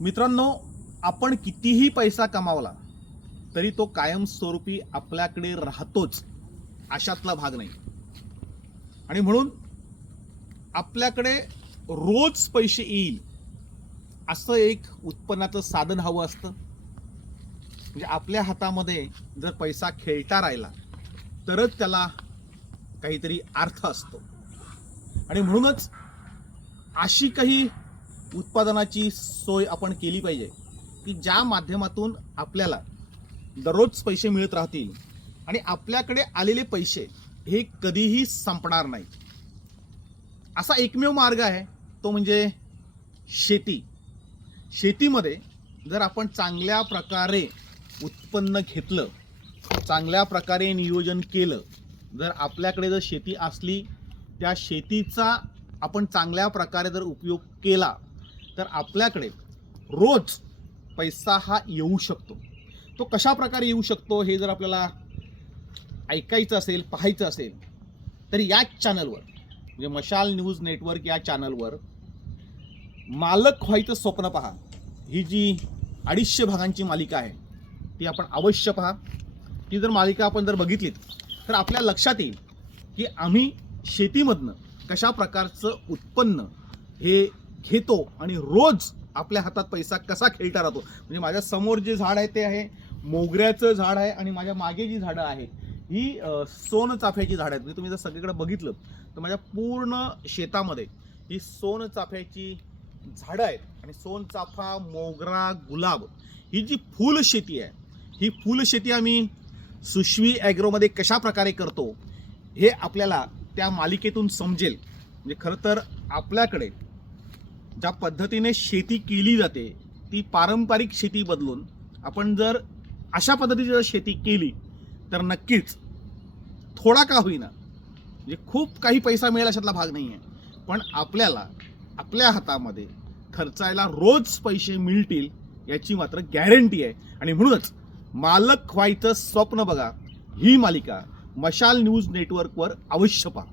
मित्रांनो आपण कितीही पैसा कमावला तरी तो कायमस्वरूपी आपल्याकडे राहतोच अशातला भाग नाही. आणि म्हणून आपल्याकडे रोज पैसे येईल असं एक उत्पन्नाचं साधन हवं असतं. म्हणजे आपल्या हातामध्ये जर पैसा खेळता राहिला तरच त्याला काहीतरी अर्थ असतो. आणि म्हणूनच अशी काही उत्पादनाची सोय आपण केली पाहिजे की ज्या माध्यमातून आपल्याला दररोज पैसे मिळत राहतील आणि आपल्याकडे आलेले पैसे हे कधीही संपणार नाही असा एकमेव मार्ग आहे तो म्हणजे शेती. शेतीमध्ये जर आपण चांगल्या प्रकारे उत्पन्न घेतलं चांगल्या प्रकारे नियोजन केलं जर आपल्याकडे जर शेती असली त्या शेतीचा आपण चांगल्या प्रकारे जर उपयोग केला तर आपल्याकडे रोज पैसा हा येऊ शकतो. तो कशा प्रकारे येऊ शकतो हे जर आपल्याला ऐकायचं असेल पाहायचं असेल तर याच चॅनलवर म्हणजे मशाल न्यूज नेटवर्क या चॅनलवर मालक व्हायचं स्वप्न पहा. ही जी अडीचशे भागांची मालिका आहे ती आपण अवश्य पहा. ती जर मालिका आपण जर बघितलीत तर आपल्या लक्षात येईल की आम्ही शेतीमधनं कशा प्रकारचं उत्पन्न हे घेतो आणि रोज आपल्या हातात पैसा कसा खेळता राहतो. म्हणजे माझ्यासमोर जे झाड आहे ते आहे मोगऱ्याचं झाड आहे आणि माझ्या मागे जी झाडं आहेत ही सोनचाफ्याची झाडं आहेत. म्हणजे तुम्ही जर सगळीकडे बघितलं तर माझ्या पूर्ण शेतामध्ये ही सोनचाफ्याची झाडं आहेत आणि सोनचाफा मोगरा गुलाब ही जी फुल शेती आहे ही फुल शेती आम्ही सुशवी ॲग्रोमध्ये कशा प्रकारे करतो हे आपल्याला त्या मालिकेतून समजेल. म्हणजे खरं तर आपल्याकडे ज्या पद्धतीने शेती केली जाते ती पारंपरिक शेती बदलून आपण जर अशा पद्धतीची जर शेती केली तर नक्कीच थोडा का होईना म्हणजे खूप काही पैसा मिळेल अशातला भाग नाही आहे पण आपल्याला आपल्या हातामध्ये खर्चायला रोज पैसे मिळतील याची मात्र गॅरंटी आहे. आणि म्हणूनच मालक व्हायचं स्वप्न बघा ही मालिका मशाल न्यूज नेटवर्कवर अवश्य पहा.